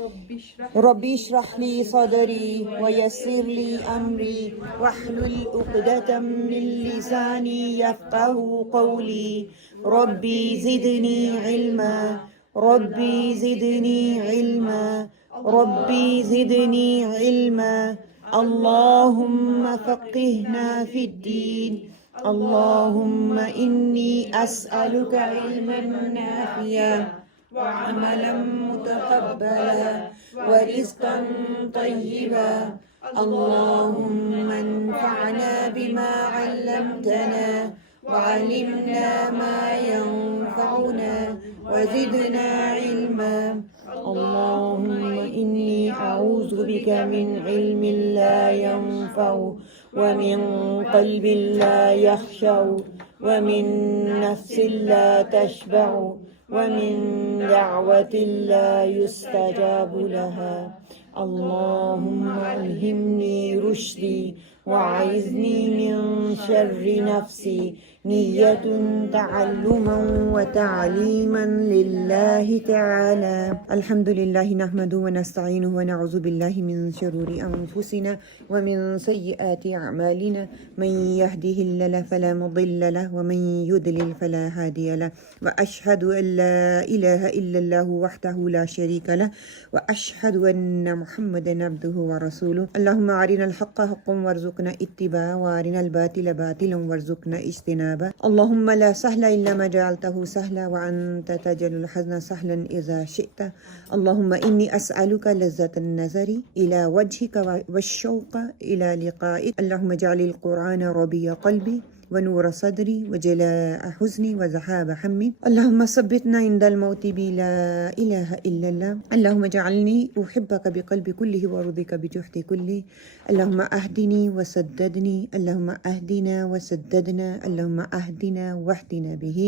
رب اشرح لي صدري ويسر لي أمري واحلل عقدة من لساني يفقه قولي ربي زدني علما ربي زدني علما ربي زدني علما اللهم فقهنا في الدين اللهم إني أسألك علما نافعا وعملا متقبلا ورزقا طيبا اللهم انفعنا بما علمتنا وعلمنا ما ينفعنا وزدنا علما اللهم إني أعوذ بك من علم لا ينفع ومن قلب لا يخشع ومن نفس لا تشبع ومن دعوة لا يستجاب لها اللهم ألهمني رشدي وأعذني من شر نفسي نية تعلما وتعليما لله تعالى الحمد لله نحمده ونستعينه ونعوذ بالله من شرور أنفسنا ومن سيئات أعمالنا من يهده الله فلا مضل له ومن يضلل فلا هادي له وأشهد أن لا إله إلا الله وحده لا شريك له وأشهد أن محمدا عبده ورسوله اللهم أرنا الحق حقا وارزقنا اتباعه وأرنا الباطل باطلا وارزقنا اجتنابه اللهم لا سهل إلا ما جعلته سهلا وأنت تجعل الحزن سهلا إذا شئت اللهم إني أسألك لذة النظر إلى وجهك والشوق إلى لقائك اللهم اجعل القرآن ربيع قلبي ونور صدري وجلاء حزني وذهاب همي اللهم ثبتنا عند الموت بلا إله إلا الله اللهم اجعلني أحبك بقلب كله وأرضيك بجهد كله اللهم أهدني وسددني اللهم أهدنا وسددنا اللهم أهدنا واهدنا به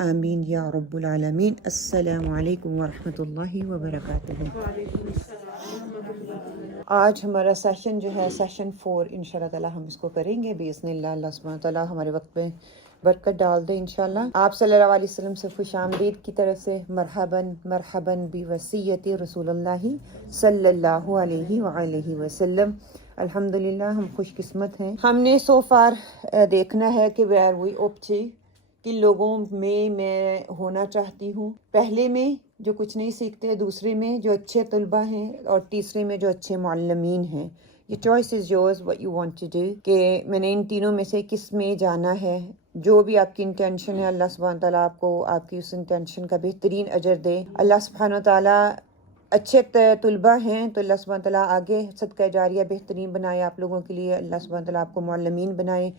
آمين يا رب العالمين السلام عليكم ورحمة الله وبركاته آج ہمارا سیشن جو ہے سیشن 4 انشاءاللہ تعالی ہم اس کو کریں گے باذن اللہ اللہ سبحانہ تعالی ہمارے وقت میں برکت ڈال دے انشاءاللہ آپ صلی اللہ علیہ وسلم سے خوش آمدید کی طرف سے مرحباً مرحباً بوصیت رسول اللہ صلی اللہ علیہ وآلہ وسلم الحمدللہ ہم خوش قسمت ہیں ہم نے سو فار دیکھنا ہے کہ ویئر وی اوپچی کن لوگوں میں ہونا چاہتی ہوں پہلے میں جو کچھ نہیں سیکھتے دوسرے میں جو اچھے طلبہ ہیں اور تیسرے میں جو اچھے معلمین ہیں یہ choice is yours what you want to do کہ میں نے ان تینوں میں سے کس میں جانا ہے جو بھی آپ کی انٹینشن ہے اللہ سبحانہ تعالیٰ آپ کو آپ کی اس انٹینشن کا بہترین اجر دے اللہ سبحانہ تعالیٰ اچھے طلبہ ہیں تو اللہ سبحانہ تعالیٰ آگے صدقہ جاریہ بہترین بنائے آپ لوگوں کے لیے اللہ سبحانہ تعالیٰ آپ کو معلمین بنائے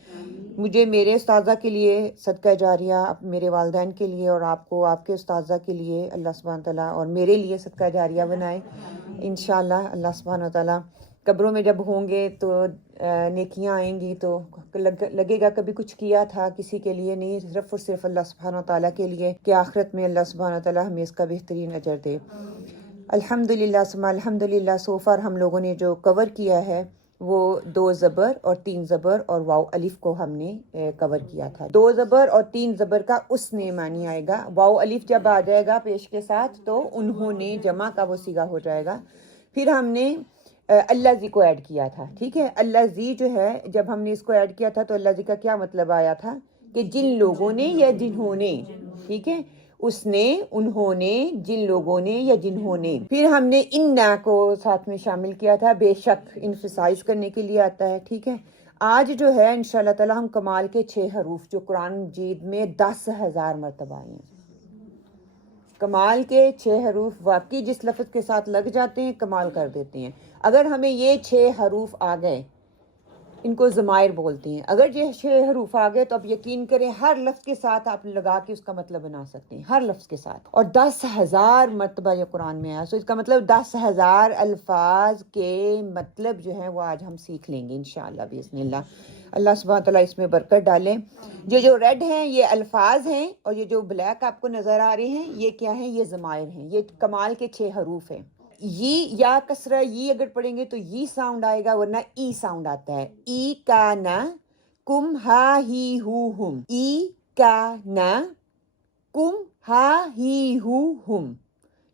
مجھے میرے استاذہ کے لیے صدقہ جاریہ میرے والدین کے لیے اور آپ کو آپ کے استاذہ کے لیے اللہ سبحانہ تعالیٰ اور میرے لیے صدقہ جاریہ بنائے انشاءاللہ اللہ سبحانہ تعالیٰ قبروں میں جب ہوں گے تو نیکیاں آئیں گی تو لگے گا کبھی کچھ کیا تھا کسی کے لیے نہیں صرف اور صرف اللہ سبحانہ تعالیٰ کے لیے کہ آخرت میں اللہ سبحانہ تعالیٰ ہمیں اس کا بہترین اجر دے الحمدللہ ثم الحمدللہ سو فار ہم لوگوں نے جو کور کیا ہے وہ 2 زبر اور 3 زبر اور واو الف کو ہم نے کور کیا تھا 2 زبر اور 3 زبر کا اس نے معنی آئے گا واو الف جب آ جائے گا پیش کے ساتھ تو انہوں نے جمع کا وہ صیغہ ہو جائے گا پھر ہم نے اللہ زی کو ایڈ کیا تھا ٹھیک ہے اللہ زی جو ہے جب ہم نے اس کو ایڈ کیا تھا تو اللہ زی کا کیا مطلب آیا تھا کہ جن لوگوں نے یا جنہوں نے ٹھیک ہے اس نے انہوں نے جن لوگوں نے یا جنہوں نے پھر ہم نے انا کو ساتھ میں شامل کیا تھا بے شک انفسائز کرنے کے لیے آتا ہے ٹھیک ہے آج جو ہے انشاءاللہ تعالی ہم کمال کے 6 حروف جو قرآن مجید میں 10,000 مرتبہ آئے ہیں کمال کے 6 حروف واقعی جس لفظ کے ساتھ لگ جاتے ہیں کمال کر دیتے ہیں اگر ہمیں یہ 6 حروف آ گئے ان کو ضمائر بولتے ہیں اگر یہ 6 حروف آ گئے تو اب یقین کریں ہر لفظ کے ساتھ آپ لگا کے اس کا مطلب بنا سکتے ہیں ہر لفظ کے ساتھ اور 10,000 مرتبہ یہ قرآن میں آیا سو اس کا مطلب 10,000 الفاظ کے مطلب جو ہیں وہ آج ہم سیکھ لیں گے انشاءاللہ باذن اللہ اللہ سبحانہ تعالیٰ اس میں برکت ڈالے جو ریڈ ہیں یہ الفاظ ہیں اور یہ جو بلیک آپ کو نظر آ رہے ہیں یہ کیا ہیں یہ ضمائر ہیں یہ کمال کے 6 حروف ہیں یا کسرہ یہ اگر پڑھیں گے تو یہ ساؤنڈ آئے گا ورنہ ای ساؤنڈ آتا ہے ای کا نا کم ہا ہی ہو ہم ای کا نا کم ہا ہی ہو ہم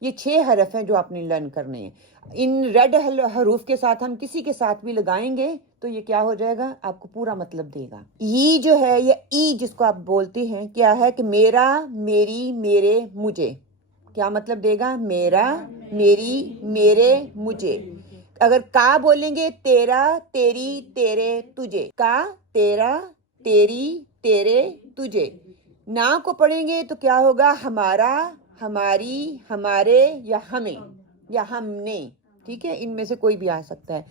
یہ 6 حرف ہیں جو آپ نے لرن کرنے ہیں. ان ریڈ حروف کے ساتھ ہم کسی کے ساتھ بھی لگائیں گے تو یہ کیا ہو جائے گا, آپ کو پورا مطلب دے گا. یہ جو ہے یہ ای جس کو آپ بولتے ہیں کیا ہے کہ میرا, میری, میرے, مجھے. کیا مطلب دے گا؟ میرا, میری, میرے, مجھے. اگر کا بولیں گے تیرا, تیری, تیرے, تجھے. کا, تیرا, تیری, تیرے, تجھے. نا کو پڑھیں گے تو کیا ہوگا؟ ہمارا, ہماری, ہمارے یا ہمیں یا ہم نے. ٹھیک ہے, ان میں سے کوئی بھی آ سکتا ہے.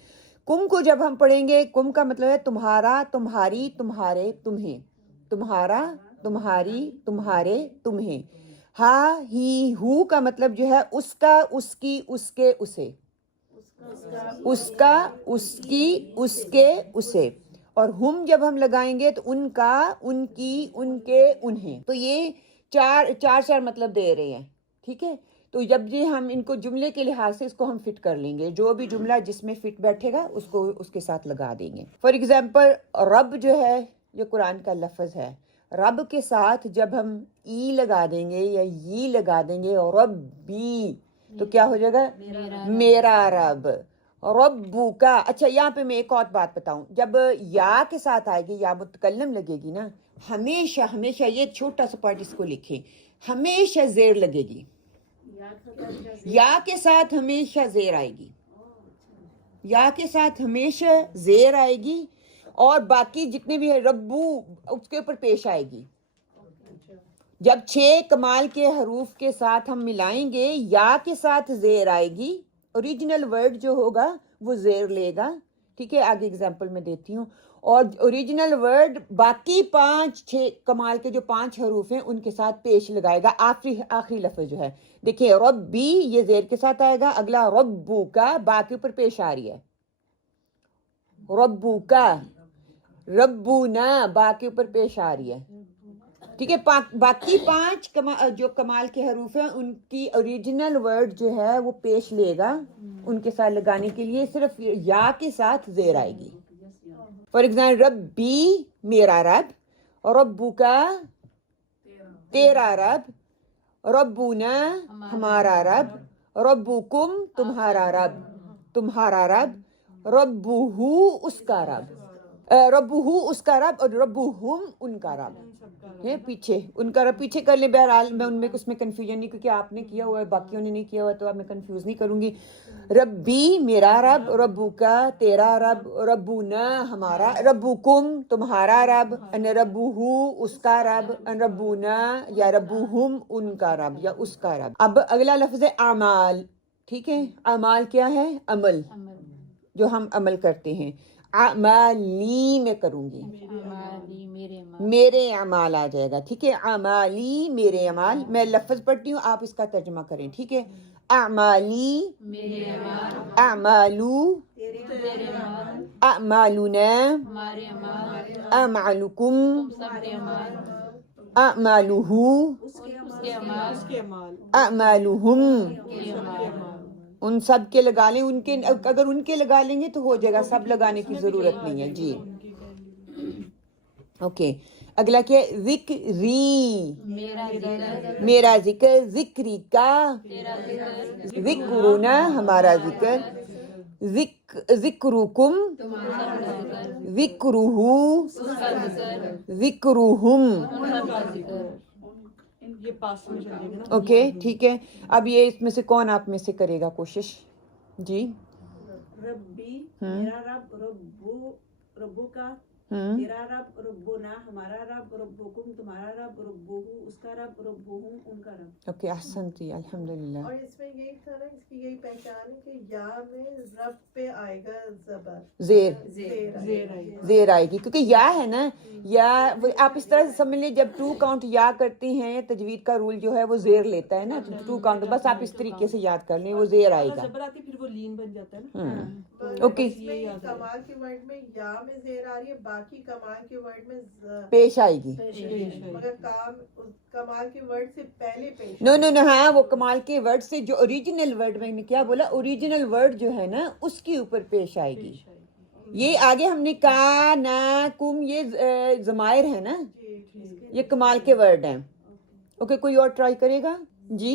کم کو جب ہم پڑھیں گے, کم کا مطلب ہے تمہارا, تمہاری, تمہارے, تمہیں. تمہارا, تمہاری, تمہارے, تمہیں. ہا, ہی, ہو کا مطلب جو ہے اس کا, اس کی, اس کے, اسے. اس کا, اس کی, اس کے, اسے. اور ہم جب ہم لگائیں گے تو ان کا, ان کی, ان کے, انہیں. تو یہ چار مطلب دے رہے ہیں. ٹھیک ہے, تو جب یہ ہم ان کو جملے کے لحاظ سے اس کو ہم فٹ کر لیں گے, جو بھی جملہ جس میں فٹ بیٹھے گا اس کو اس کے ساتھ لگا دیں گے. فار ایگزامپل رب جو ہے یہ قرآن کا لفظ ہے. رب کے ساتھ جب ہم ای لگا دیں گے یا یہ لگا دیں گے ربی تو کیا ہو جائے گا؟ میرا رب. ربو کا. اچھا یہاں پہ میں ایک اور بات بتاؤں, جب یا کے ساتھ آئے گی یا متکلم لگے گی نا, ہمیشہ یہ چھوٹا سا پارٹ اس کو لکھیں, ہمیشہ زیر لگے گی. یا کے ساتھ ہمیشہ زیر آئے گی, یا کے ساتھ ہمیشہ زیر آئے گی, اور باقی جتنے بھی ہے ربو اس کے اوپر پیش آئے گی. جب 6 کمال کے حروف کے ساتھ ہم ملائیں گے, یا کے ساتھ زیر آئے گی, اوریجنل ورڈ جو ہوگا وہ زیر لے گا. ٹھیک ہے, آگے اگزامپل میں دیتی ہوں. اور اوریجنل ورڈ باقی 6 کمال کے جو 5 حروف ہیں ان کے ساتھ پیش لگائے گا. آخری لفظ جو ہے دیکھیں ربی یہ زیر کے ساتھ آئے گا, اگلا ربو کا باقی اوپر پیش آ رہی ہے, ربو کا. ربونا باقی اوپر پیش آ رہی ہے. ٹھیک ہے, باقی 5 جو کمال کے حروف ہیں ان کی اوریجنل ورڈ جو ہے وہ پیش لے گا. ان کے ساتھ لگانے کے لیے صرف یا کے ساتھ زیر آئے گی. فار ایگزامپل ربی میرا رب, ربو کا تیرا رب, ربونا ہمارا رب, ربکم تمہارا رب, تمہارا رب, ربوہو اس کا رب, ربوہو اس کا رب, اور ربوہم ان کا رب. پیچھے ان کا رب پیچھے کر لیں. بہرحال میں ان میں اس میں کنفیوژن نہیں, کیونکہ آپ نے کیا ہوا ہے باقیوں نے نہیں کیا ہوا, تو اب میں کنفیوز نہیں کروں گی. ربی میرا رب, ربو کا تیرا رب, ربونا ہمارا, ربوکم تمہارا رب, ان ربوہو اس کا رب, ان ربونا یا ربوہم ان کا رب یا اس کا رب. اب اگلا لفظ ہے اعمال. ٹھیک ہے, اعمال کیا ہے؟ عمل, جو ہم عمل کرتے ہیں. اعمالی میں کروں گی, میرے اعمال آ جائے گا. ٹھیک ہے, اعمالی میرے اعمال. میں لفظ پڑھتی ہوں, آپ اس کا ترجمہ کریں. ٹھیک ہے, اعمالی اعمالو اعمالنا اعمالکم اعمالہ اعمالہم. ان سب کے لگا لیں, ان کے اگر ان کے لگا لیں گے تو ہو جائے گا, سب لگانے کی ضرورت نہیں ہے. جی اوکے. اگلا کیا ہے؟ ذکری میرا ذکر, ذکری کا ذکرنا ہمارا ذکر, ذکرکم ذکرہ ذکرہم. اوکے ٹھیک ہے. اب یہ اس میں سے کون آپ میں سے کرے گا کوشش؟ جی. ربی میرا رب, ربو کا تیرا رب, ربنا ہمارا رب, ربکم تمہارا رب, ربوہو اس کا رب, ربوہم ان کا رب. اوکے احسنتی, الحمدللہ. اور اس میں یہی تھا نا, اس کی یہی پہچان ہے کہ یا میں رب پہ آئے گا زبر, زیر آئے گی, کیونکہ یا ہے نا. یا آپ اس طرح سے سمجھ لیں, جب 2 کاؤنٹ یا کرتے ہیں تجوید کا رول جو ہے وہ زیر لیتا ہے نا. 2 کاؤنٹ بس آپ اس طریقے سے یاد کر لیں, وہ زیر آئے گا. پھر وہ لین بن جاتا ہے نا. اوکے, کمال کے ورڈ میں یا میں زیر آ رہی ہے, باقی کمال کے ورڈ میں پیش آئے گی, مگر کمال کے ورڈ سے پہلے پیش. نو ہاں, وہ کمال کے ورڈ سے جو اوریجنل ورڈ, میں نے کیا بولا, اوریجنل ورڈ جو ہے نا اس کے اوپر پیش آئے گی. یہ آگے ہم نے کا, نا, کم, یہ ضمائر ہے نا, یہ کمال کے ورڈ ہیں. اوکے, کوئی اور ٹرائی کرے گا؟ جی.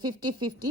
50-50,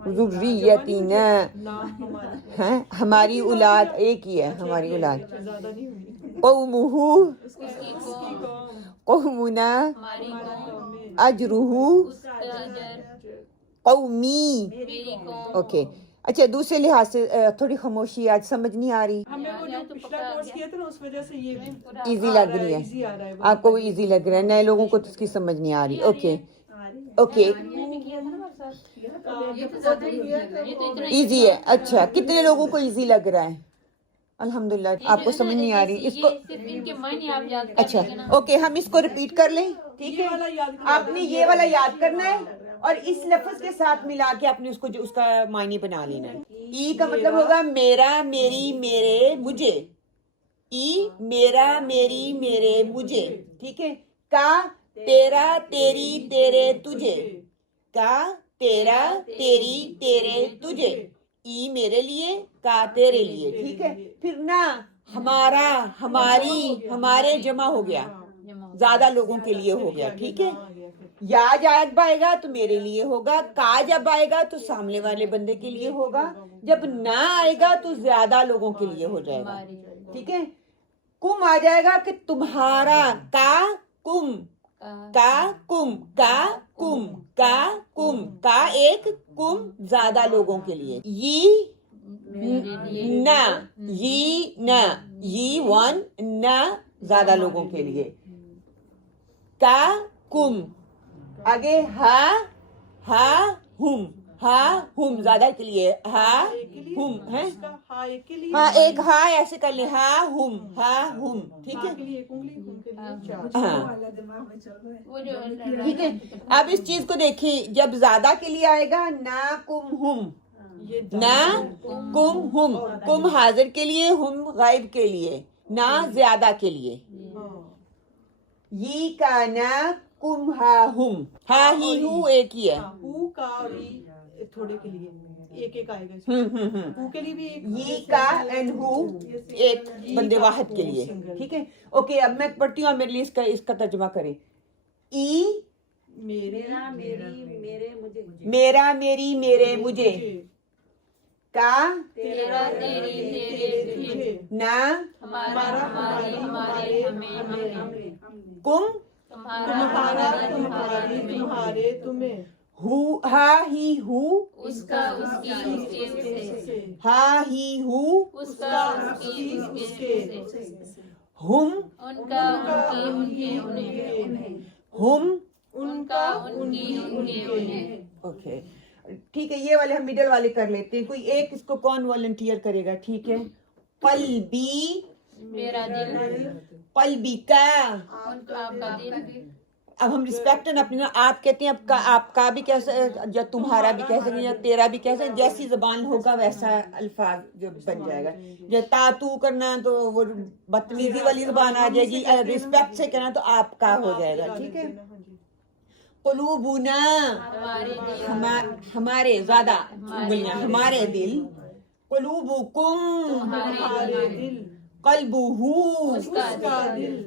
ذریتنا نا ہماری ہیں ہماری اولاد ایک ہی ہے ہماری اولاد زیادہ نہیں ہوئی قومہ اس کی قوم قومنا ہماری قوم اجرہ اس کا اجر قومی میری قوم اوکے اچھا دوسرے لحاظ سے تھوڑی خاموشی آج سمجھ نہیں آ رہی ہمیں وہ جو پچھلا کورس کیا تھا نا اس وجہ سے یہ ایزی لگ رہی ہے ایزی آ رہا ہے آپ کو وہ ایزی لگ رہا ہے نئے لوگوں کو تو اس کی سمجھ نہیں آ رہی اوکے اوکے یہ تو زیادہ ہی لگ رہا ہے یہ تو اتنا ایزی ہے اچھا کتنے لوگوں کو ایزی لگ رہا ہے الحمدللہ آپ کو سمجھ نہیں آ رہی اس کو صرف ان کے معنی آپ یاد کر اچھا لینا اوکے ہم اس کو ریپیٹ کر لیں ٹھیک ہے آپ نے یہ والا یاد کرنا ہے اور اس لفظ کے ساتھ ملا کے آپ نے اس کو جو اس کا معنی بنا لینا ہے ای کا مطلب ہوگا میرا میری میرے مجھے ای میرا میری میرے مجھے ٹھیک ہے کا تیرا تیری تیرے تجھے کا تیرا تیری تیرے تجھے ای میرے لیے کا تیرے لیے ٹھیک ہے پھر نہ ہمارا ہماری ہمارے جمع ہو گیا زیادہ لوگوں کے لیے ہو گیا ٹھیک ہے یا جب آئے گا تو میرے لیے ہوگا کا جب آئے گا تو سامنے والے بندے کے لیے ہوگا جب نہ آئے گا تو زیادہ لوگوں کے لیے ہو جائے گا ٹھیک ہے کم آ جائے گا کہ تمہارا کا کم کا کم کا کم کا کم کا ایک کم زیادہ لوگوں کے لیے نہ یہ ون نہ زیادہ لوگوں کے لیے کا کم آگے ہا ہم زیادہ کے لیے ہا ہم ہے ہاں ایک ہا ایسے کر لیں ہا ہم ٹھیک ہے ہاں ٹھیک ہے اب اس چیز کو دیکھیں جب زیادہ کے لیے آئے گا نا کم ہم نا کم ہم کم حاضر کے لیے ہم غائب کے لیے نا زیادہ کے لیے یہ کا نا کم ہا ہم ہا ہی ہو ایک ہی ہے ہو کا اور تھوڑے کے لیے ایک ایک آئے گا ہو کے لیے بھی ایک یہ کا اینڈ ہو ایک بندے واحد کے لیے ٹھیک ہے اوکے اب میں پڑھتی ہوں میرے لیے اس کا ترجمہ کریں ای میرا میری میرے مجھے میرا میری میرے مجھے کا تیرا تیری تیرے تجھے نا ہمارا ہماری ہمارے ہمیں ہمیں کم تمہارا تمہاری تمہارے تمہیں ہو ہا ہی ہو اس کا اس کی اس کے ہا ہی ہو اس کا اس کی اس کے ہم ان کا ان کی انہیں ہم ان کا ان کی انہیں اوکے ٹھیک ہے یہ والے ہم مڈل والے کر لیتے ہیں کوئی ایک اس کو کون والنٹیئر کرے گا ٹھیک ہے قلبی میرا دل قلبی کا ان کا آپ کا دل اب ہم ریسپیکٹن اپنی آپ کہتے ہیں آپ کا بھی کہہ سکتے یا تمہارا بھی کہہ سکتے یا تیرا بھی کہہ سکتے جیسی زبان ہوگا ویسا الفاظ جو بن جائے گا جو تا تو کرنا تو وہ بدتمیزی والی زبان آ جائے گی ریسپیکٹ سے کہنا تو آپ کا ہو جائے گا ٹھیک ہے قلوبنا ہمارے زیادہ ہمارے دل قلوبکم تمہارے دل قلبہ اس کا دل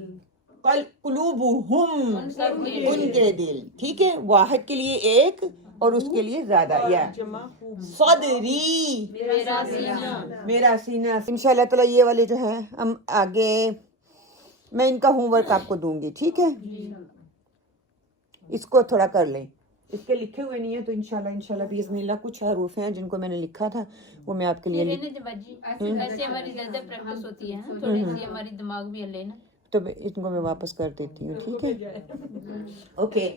قلوبہم ان کے دل ٹھیک ہے واحد کے لیے ایک اور اس کے لیے زیادہ یا جمع ہو صدری میرا سینہ میرا سینہ انشاءاللہ تعالی یہ والے جو ہیں ہم آگے میں ان کا ہوم ورک آپ کو دوں گی ٹھیک ہے اس کو تھوڑا کر لیں اس کے لکھے ہوئے نہیں ہیں تو انشاءاللہ باذن اللہ کچھ حروف ہیں جن کو میں نے لکھا تھا وہ میں آپ کے لیے ایسے ہماری زیادہ پریکٹس ہوتی ہے نا تھوڑی سی ہماری دماغ بھی ہلے نا تو ان کو میں واپس کر دیتی ہوں ٹھیک ہے اوکے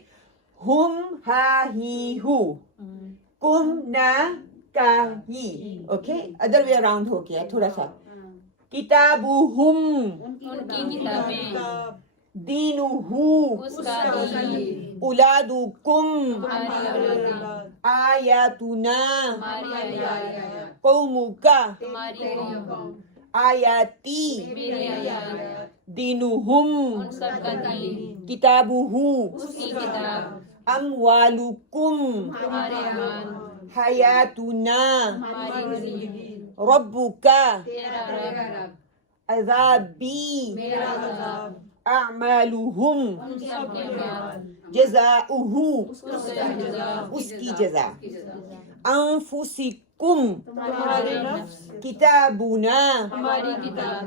ہم ہا ہی ہو کم نا کا ہی اوکے ادر وے اراؤنڈ ہو گیا تھوڑا سا کتابہم ان کی کتابیں دینہو اس کا دین اولادکم ہماری اولادیں آیاتنا ہماری آیات قومک ہماری قوم آیاتی میری آیات دینہم ان سب کا دین کتابہو اس کی کتاب اموالکم ہمارے امان حیاتنا ہماری زندگی ربک تیرا رب عذابی میرا عذاب اعمالہم ان سب کے بعد جزاؤہ اس کا جزا اس کی جزا انفسکم تمہارے نفس کتابنا ہماری کتاب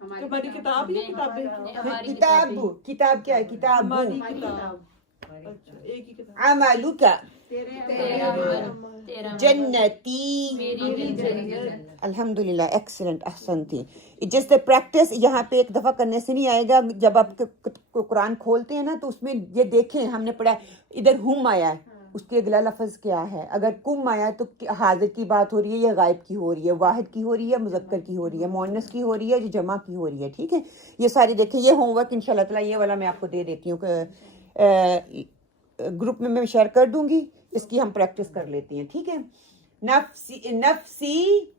تمہاری کتاب یا کتابیں ہماری کتاب کتاب کیا ہے کتاب ہماری کتاب اچھا ایک ہی کتاب عملک تیرا عمل تیرا جنتی میری بھی جنت الحمدللہ ایکسلنٹ احسنتی جس سے پریکٹس یہاں پہ ایک دفعہ کرنے سے نہیں آئے گا جب آپ قرآن کھولتے ہیں نا تو اس میں یہ دیکھیں ہم نے پڑھا ادھر ہم آیا ہے اس کے اگلا لفظ کیا ہے اگر کم آیا تو حاضر کی بات ہو رہی ہے یا غائب کی ہو رہی ہے واحد کی ہو رہی ہے مذکر کی ہو رہی ہے مؤنث کی ہو رہی ہے یا جمع کی ہو رہی ہے ٹھیک ہے یہ ساری دیکھیں یہ ہوم ورک انشاءاللہ تعالی یہ والا میں آپ کو دے دیتی ہوں کہ گروپ میں شیئر کر دوں گی اس کی ہم پریکٹس کر لیتی ہیں ٹھیک ہے نفسی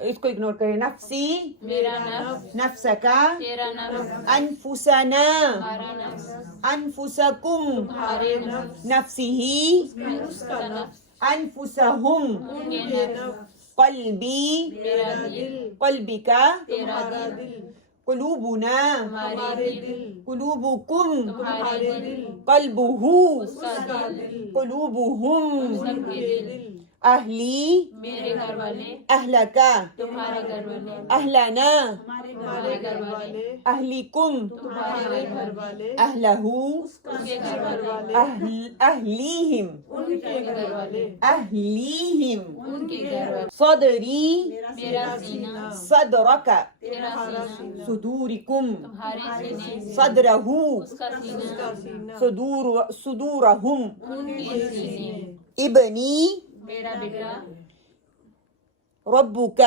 اس کو اگنور کریں نفسی میرا نفس نفسکا تیرا نفس انفسنا ہمارا نفس انفسکم ہمارے نفس نفسہی اس کا نفس انفسہم ان کے نفس قلبی میرا دل قلبکا تیرا دل قلوبنا ہمارے دل قلوبکم تمہارے دل قلبہ اس کا دل قلوبہم سب کے دل اہلی میرے گھر والے اہلکا تمہارے گھر والے اہلنا ہمارے گھر والے اہلکم تمہارے گھر والے اہلہ اس کے گھر والے اہلیہم ان کے گھر والے اہلیہم ان کے گھر والے صدری میرا سینہ صدرک تیرا سینہ صدورکم تمہارے سینے صدرہ اس کا سینہ صدورہم ان کے سینے ابنی میرا بیٹا ربک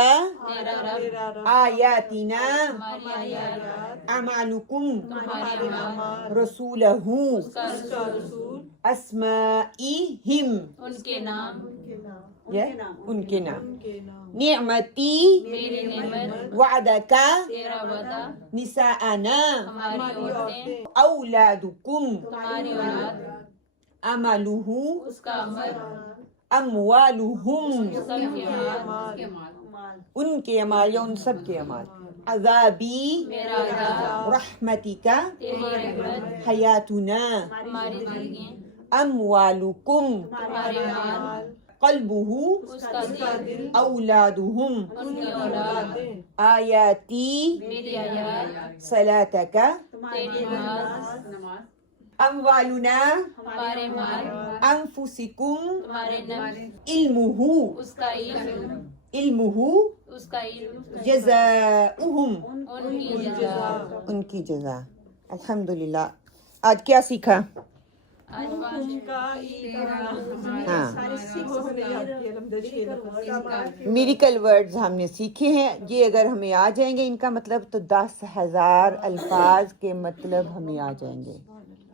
تیرا رب آیاتنا ہماری آیات اعمالکم تمہارے اعمال رسولہ اس کا رسول اسمائہم ان کے نام ان کے نام ان کے نام نعمتی میری نعمت وعدکا تیرا وعدہ نساءنا ہماری عورتیں اولادکم تمہاری اولاد عملہ اس کا عمل اموالہم سب کے اعمال ان کے اعمال یا ان سب کے اعمال عذابی میرا عذاب رحمتکا تیری رحمت حیاتنا ہماری زندگی اموالکم تمہارے مال قلبہ اس کا دل اولادہم ان کی اولاد آیاتی میری آیات صلاتکا تیری نماز اموالنا ہمارے مال انفسکم تمہارے نفس علمہ اس کا علم علمہ اس کا علم جزاؤہم ان کی جزا ان کی جزا الحمدللہ آج کیا سیکھا آج پانچ ہاں ہاں میریکل ورڈز ہم نے سیکھے ہیں یہ اگر ہمیں آ جائیں گے ان کا مطلب تو 10,000 الفاظ کے مطلب ہمیں آ جائیں گے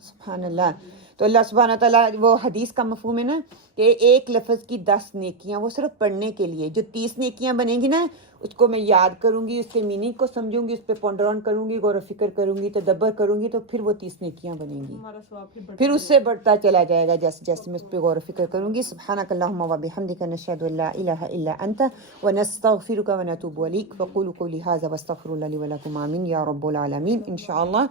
سبحان اللہ تو اللہ سبحانہ تعالیٰ وہ حدیث کا مفہوم ہے نا کہ ایک لفظ کی 10 نیکیاں وہ صرف پڑھنے کے لیے جو 30 نیکیاں بنیں گی نا اس کو میں یاد کروں گی اس کے میننگ کو سمجھوں گی اس پہ پونڈر آن کروں گی غور و فکر کروں گی تدبر کروں گی تو پھر وہ 30 نیکیاں بنیں گی ہمارا ثواب پھر اس سے بڑھتا چلا جائے گا جیسے جیسے میں اس پہ غور و فکر کروں گی سبحانک اللہم و بحمدک نشہد ان لا الہ الا انت ونستغفرک ونتوب الیک وقولوا قولی ھذا واستغفر اللہ لی ولکم آمین یا رب العالمین انشاءاللہ